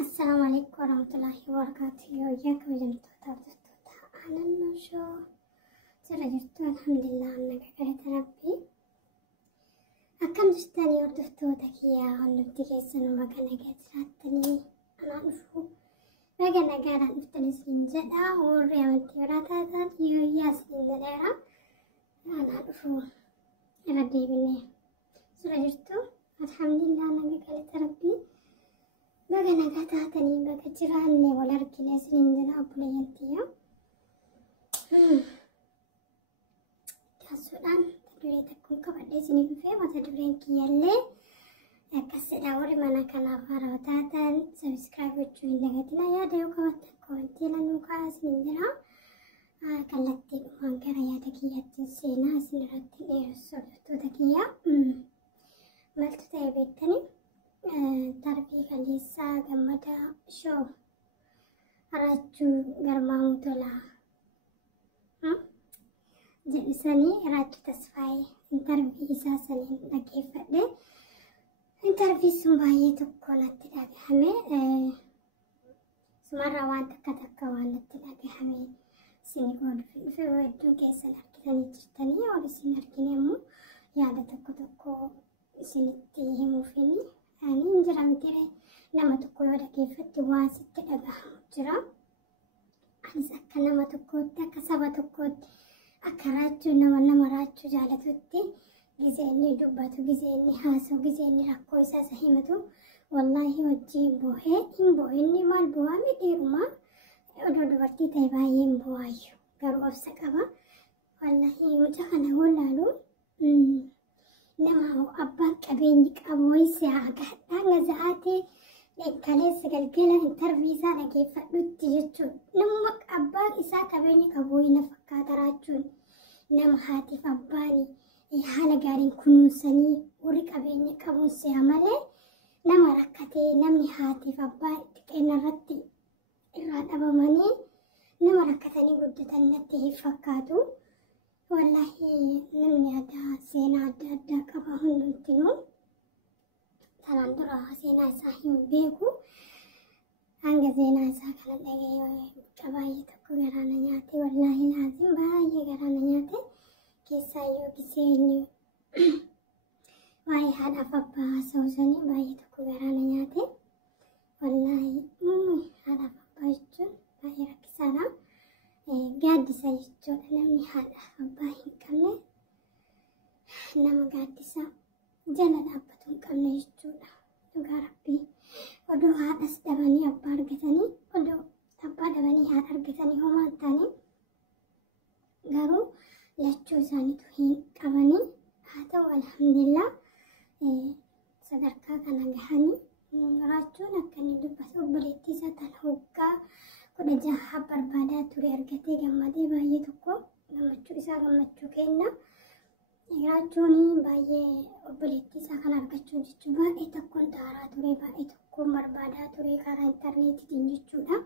السلام عليكم ورحمة الله وبركاته. وياكم جمتوتا وجرتوتا أهلا نوشو ترى جرتو الحمد لله أنك قلت ربي أكم جستاني وردفتوتا كيا ونبتي كيسن ومكانا قلت راتني أنا نفو مكانا قارا نفتني سنين جدا وريامتي وراتاتا يا سنين دليرا أنا نفو ردي بني سورة جرتو الحمد لله أنك قلت ربي baga nagatatanii baga jiraanne wal argine isiniin jira obboleeyyantiya. Kaasuudhaan duree takkuun qabadhee isiniif dhufee mata dureen kiyyallee akkasidha. Warri mana kanaaf haaraa taatan sabiskiraayib gochuu hin dagatinaa. Yaada yoo qabaattan koomentii lannuu kaa'aa isiniin jira. Kallattiidhumaan gara yaada kiyyatti seenaa isin irratti dhiyeessu hordoftoota kiyya. Maaltu ta'e beektanii? Darbii kaleessaa gammadaa shoo raachuu garmaamuu tolaa jedhisanii raachuu tasfaayee intarvii isaa saniin dhaggeeffadhe. Intarvii sun baay'ee tokko natti dhagahame. Sumarraa waan takka waan natti dhagahame isin godhufe hedduu keessan argitanii jirtanii ol isin argine immoo yaada tokko isinitti himuufini. Ani injira mitire nama tokko yoo dhaggeeffatti waan sitti dhagahamu jira. Anis akka nama tokkootti akka saba tokkootti akka raachuu nama raachuu jaalatutti gisee inni dubbatu, gisee inni haasa'u, gisee inni rakkoo isaa himatu wallaahi wajjin boohee hin boo'e. Inni maal boo'aa midhiiruma odoo dubartii ta'e baay'ee hin boo'aayyuu garuu obsa qaba. Wallaahi mucaa kana wallaalu nama abbaan qabeenyi qabu wayisa hanga sa'aatii kaleessa galgala intarvii isaa dhaggeeffadhutti jechuudha. Nama abbaan isaa qabeenyi qabu wayina fakkaata raachuun nama haatiif abbaanii haala gaariin kunuunsanii warri qabeenya qabuun se'a malee nama rakkatee namni haatiif abbaan xiqqeenya irratti irraa dhabamanii nama rakkatanii guddatan natti hin fakkaatu. Wallahi namni aadaa seenaa adda qaba hundumtinuu. Tanaan dura seenaa isaa hin beeku. Hanga seenaa isaa kana dhaga'ee baay'ee tokko garaana nyaate. Wallahi laazim baay'ee garaana nyaate. Keessaayyuu gisee inni baay'ee haadhaaf abbaa haasa'u sanii baay'ee tokko garaana nyaate. Wallahi haadhaaf abbaa jechuun baay'ee rakkisaadha. Gaaddisa jechuudha. Namni haadhaaf abbaa hin qabne nama gaaddisa jala dhaabbatu hin qabne jechuudha. Dhugaa rabbii odoo haadhas dhabanii abbaa argatanii odoo abbaa dhabanii haadha argatanii homaa hin taane garuu lachuu isaaniitu hin qabanii. Haa ta'u alhamdulillah sadarkaa kana gahanii raachuun akka inni dubbatu obboleettii isaa tan hoggaa 16 barbaadaa ture argatee gammadee baay'ee tokko gammachuu isaa gammachuu kenna. Raachuun baay'ee obboleettii isaa kan argachuu jechuun baay'ee tokkoon daaraa ture, baay'ee tokkoon barbaadaa ture karaa intarneetiin jechuudha.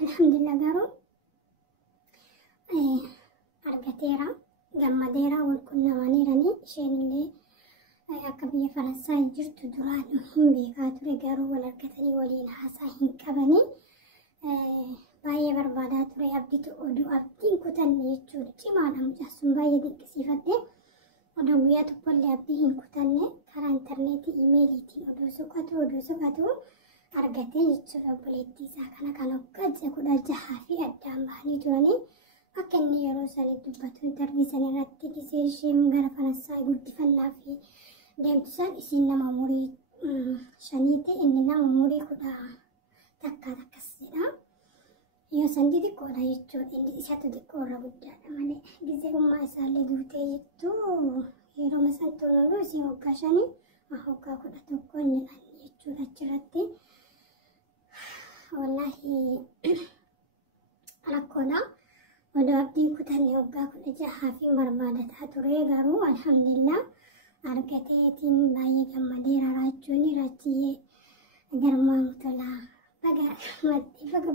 Alhamdulillah garuu argateera, gammadeera, wal qunnamaniiranii. Isheenillee akka biyya Faransaay jirtu duraan hin beekaa ture garuu wal argatanii waliin haasaa hin qabanii. Baay'ee barbaadaa ture abdiitu oduu abdiin kutanne jechuudha. Cimaadha mucaan sun baay'ee dinqisiifadhe. Odoo guyyaa tokkollee abdii hin kutanne karaa intarneetii imeeliitiin odoo soqatu argatee jechuudha. Obboleettii isaa kana kan waggaa 16 fi addaan bahanii turanii akka inni yeroo isaanii dubbatu intarvii sana irratti gisee isheen gara Faransaay guddifannaa fi deemtusan isiin nama umurii 5 inni nama umurii 10 takkasidha. Yoo san xixiqqoodha jechuudha. Inni isatu xiqqoorra guddaadha malee gisee ummaa isaallee duutee jettu yeroo masan tololu isiin waggaa 5 waggaa 11 inni dhalli jechuudha achirratti. Wallahi rakkoodha. Odoo abdiin kutanne waggaa 16 fi barbaadataa ture garuu alhamdulillah argateetiin baay'ee gammadeera. Raachuun raachiyee garmaamuu tolaa baga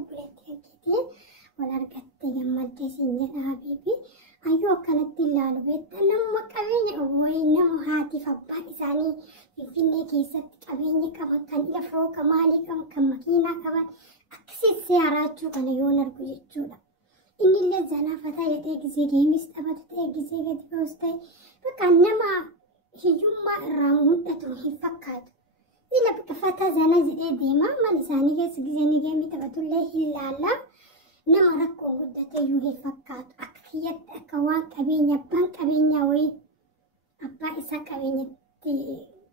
buleetti argitiin wal argattee gammaddee siin jedha habiibi. Ayyuu akkanatti ilaalu beektaa nama qabeenya wayii nama haatiif abbaan isaanii Finfinnee keessatti qabeenya qaban kan lafoo kan maalii qaban kan makiinaa qaban akkasii siyaaraachuu kana yoon argu jechuudha. Inni illee zanaafataa jedhee gisee geemis taphatu ta'e gisee gadi ba'us ta'e bakka nama hiyyummaa irraa mul'atu hin fakkaatu. Ila bakka fataa zana jedhee deema mal isaanii keessa gisee ni geemii taphatullee hin laallaa. Nama rakkoon guddate iyyuu hin fakkaatu. Akka kiyyatti akka waan qabeenya abbaan qabeenyaa wayii abbaa isaa qabeenyatti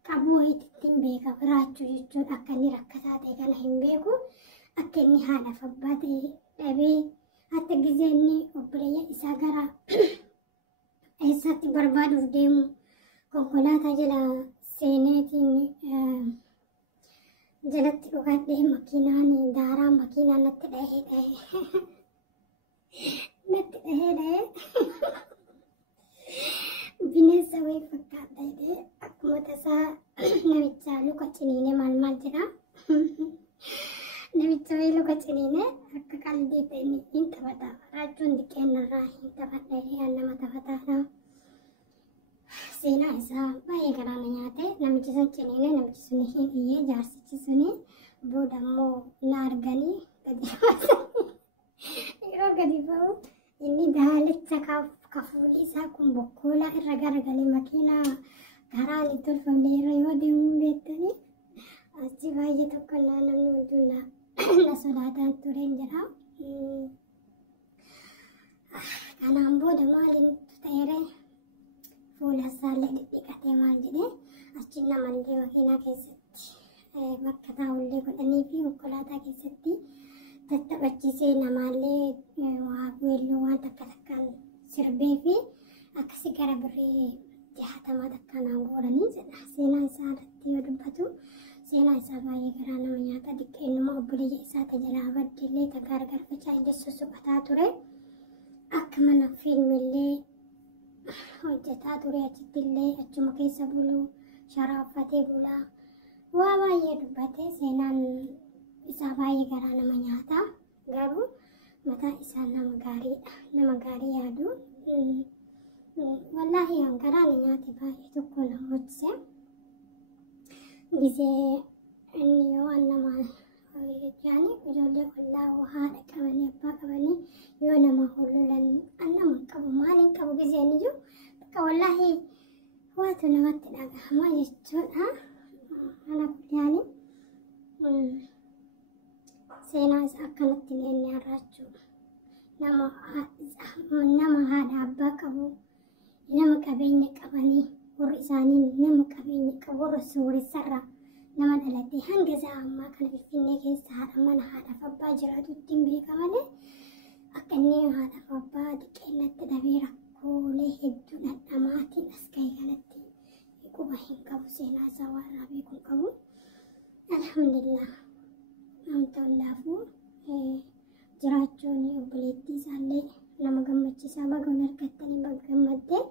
qabu wayiitti ittiin beeka biraachuu jechuudha. Akka inni rakkataa ta'e kana hin beeku. Akka inni haadhaaf abbaa ta'e dhabee hatta gisee inni obboleeyyan isaa gara eessaatti barbaaduuf deemu konkolaataa jala seeneetiin jalatti dhugaadhee makiinaan daaraa makiinaan natti dhahee bineensa wayii fakkaata jedhee akkuma tasaa namicha luka ciniine maal jedha namicha wayii luka ciniine akka qalbii ta'e hin taphata raachuun diqqeennarraa hin taphadha nama taphataadha. Seenaa isaa baay'ee garaana nyaate namichi sun ciniine namichi sun hin iyyee jaarsichi suni booda immoo na arganii gadi yeroo gadi ba'u inni daalicha kafuulli isaa kun bokkoolaa irra garagalee makiinaa garaan itti tolfamne irra yoo deemu beektanii achi baay'ee tokko namni hunduu na sodaataan tureen jedha. Kanaan booda maaliin ta'eere fuula isaallee dhidhiqatee maal jedhee achi namallee makiinaa keessatti bakka taa'ullee godhanii fi konkolaataa keessatti tattaphachiisee namaallee waa weelluu waan takkaan sirbee fi akkasii gara birrii 60 takkaan gooranii jedha. Seenaa isaa irratti yoo dubbatu seenaa isaa baay'ee garaa nama nyaata diqqeennuma obboleeyya isaa tajalaa baddeellee gargarfachaa illee sussuqataa ture. Akka mana fiilmillee hojjetaa ture achittillee achuma keessa buluu sharaa uffatee bulaa waa baay'ee dubbate seenaan isaa baay'ee garaa nama nyaata garuu mataa isaa nama gaariidha nama gaarii yaadu wallaahi garaan nyaate baay'ee tokko nama hojjise gisee inni yoo nama jaani ijoollee ollaa haadha qabanii abbaa qabanii yoo nama hololan nama qabu maaliin qabu gisee ni jiru bakka wallaahi waatu namatti dhagahama jechuudha. Ana yaani seenaa isaa akkanatti inni arraachuu nama haadha abbaa qabu nama qabeenya qabanii warri isaanii nama qabeenya qabu warra sooressarraa nama dhalatee hanga isaa ammaa kana Finfinnee keessa haadha mana haadhaaf abbaa jiraatutti hin beeka malee akka inni haadhaaf abbaa diqqeennatti dhabee rakkoolee hedduu dhandhamaatiin as ga'e kanatti quba hin qabu seenaa isaa warraa beekuu hin qabu. Alhamdulillah namta hundaafuu jiraachuun obboleettii isaallee nama gammachiisaa baga wal argattanii baga gammaddee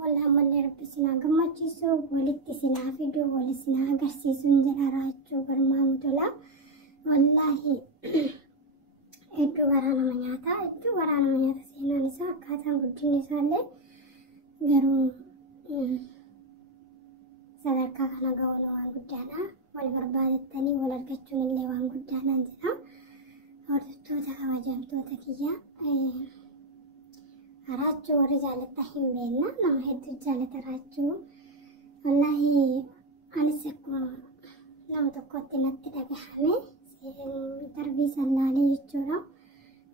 والله مالي ربي سنا قمتشيسو ولدتي سنا فيديو ولد سنا قرسيسون جرى راجو برمامو تولا والله إدو ورانا منياتا سينا نساء كاتم بدي نساء لي قرو صدركا كنا قولو وان قدانا والبرباد التاني والرقجون اللي وان قدانا انزنا وردتوتا كواجمتوتا كيا راجو ورجال التحين بيننا لما هيدو رجالة راجو والله أنا سكون لما تقوتي نتدا بحامي دربي سلالي يجورا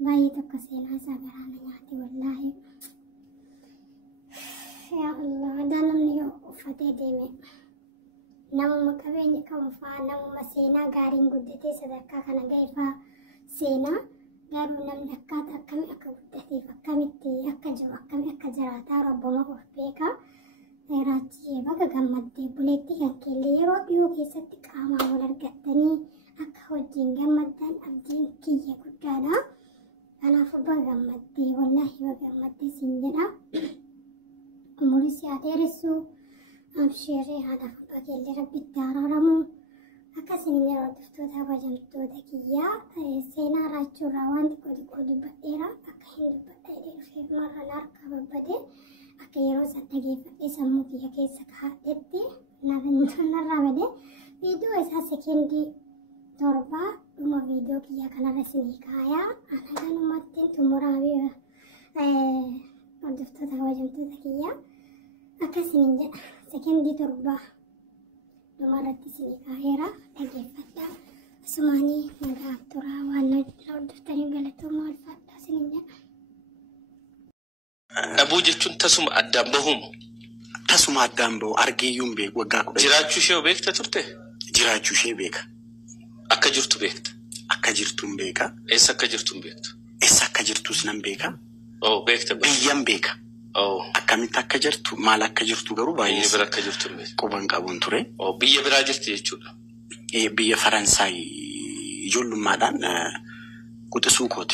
باي تقسينا سابرانا ياتي والله يا الله دانم نيو فتي ديمي نمو مكبيني كمفا نمو مسينا غارين قدتي صدقا كان غيفا سينا garuu namni akkaataa akkamii akka guddateef akkamitti akka jiru akkamii akka jiraataa rabbuma of beeka. Raachii baga gammaddee buleettii kan keellee yeroo dhiyoo keessatti qaamaa wal argattanii akka wajjin gammaddan abdiin kiyya guddaadha. Kanaafuu baga gammaddee wallaahi baga gammaddee siin jedha. Umurii si haa dheeressuu abshiiree haadhaaf abbaa keellee rabbitti araaramu. Akkasiin yeroo dhuftoota kabajamtoota kiyyaa seenaa raachuurraa waan xiqqoo dubbadheera akka hin dubbadha jedhee dhufee marra harka babbadee akka كيروس التجيب اسمه كي كيس كهاتي نرى فيديو اساس سكندي تربا وما فيديو كي كان رسمي كايا أنا كانوا ماتين تمرابي ودفت تهوجم تذكية أكسين جا سكندي تربا مرة سني كايرا تجيب فتا سماني نجاب ترى وانا لو دفتني قالتو ما الفتا سني جا أبو جتون تسمع أدم بهم تسمع أدم بو أرجي يوم بيك وقاك جراتشو شيء بيك تطرته جراتشو شيء بيك أكجرت بيك أكجرتم بيكا إيش أكجرتم بيك إيش أكجرتو سنم بيكا أو بيك تبى بيام بيكا أو أكمل أكجرتو مال أكجرتو قروبا بيا برا أكجرتم بيك كوبان كابون توري أو بيا برا جرت يجول بيا فرنساي جل مادان كنت سوكو